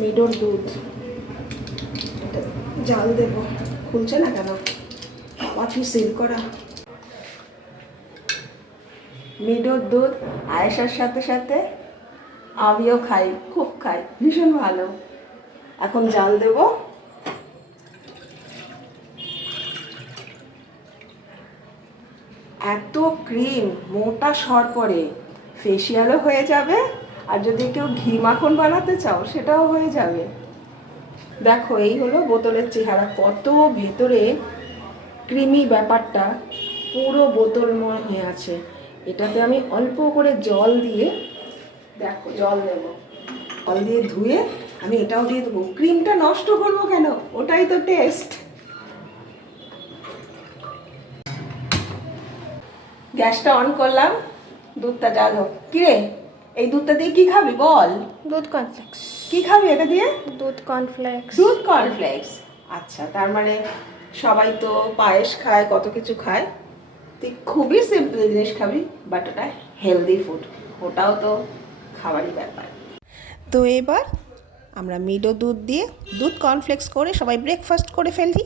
মিডোর দুধ, এটা জাল দেবো। খুলছে না কেন? বাবা কি সিল করা। মিডোর দুধ আয়েশার সাথে সাথে আমিও খাই, খুব খাই, ভীষণ ভালো। এখন জাল দেব। এত ক্রিম, মোটা সর পরে, ফেসিয়ালও হয়ে যাবে, আর যদি কেউ ঘি মাখন বানাতে চাও সেটাও হয়ে যাবে। দেখো এই হলো বোতলের চেহারা, কত ভেতরে ক্রিমি ব্যাপারটা পুরো বোতলময় হয়ে আছে। এটাতে আমি অল্প করে জল দিয়ে, দেখো জল দেবো, জল দিয়ে ধুয়ে আমি এটাও দিয়ে দেবো। ক্রিমটা নষ্ট করবো কেন? ওটাই তো টেস্ট। গ্যাসটা অন করলাম, দুধটা জাল হোক। কিরে, এই দুধটা দিয়ে কি খাবি বল? দুধ কর্নফ্লেক্স। কি খাবি এটা দিয়ে? দুধ কর্নফ্লেক্স। দুধ কর্নফ্লেক্স। আচ্ছা, তার মানে সবাই তো পায়েস খায়, কত কিছু খায়, তুই খুবই সিম্পল জিনিস খাবি, বাট ওটা হেলদি ফুড, ওটাও তো খাবারই ব্যাপার। তো এবার আমরা মিডো দুধ দিয়ে দুধ কর্নফ্লেক্স করে সবাই ব্রেকফাস্ট করে ফেলি।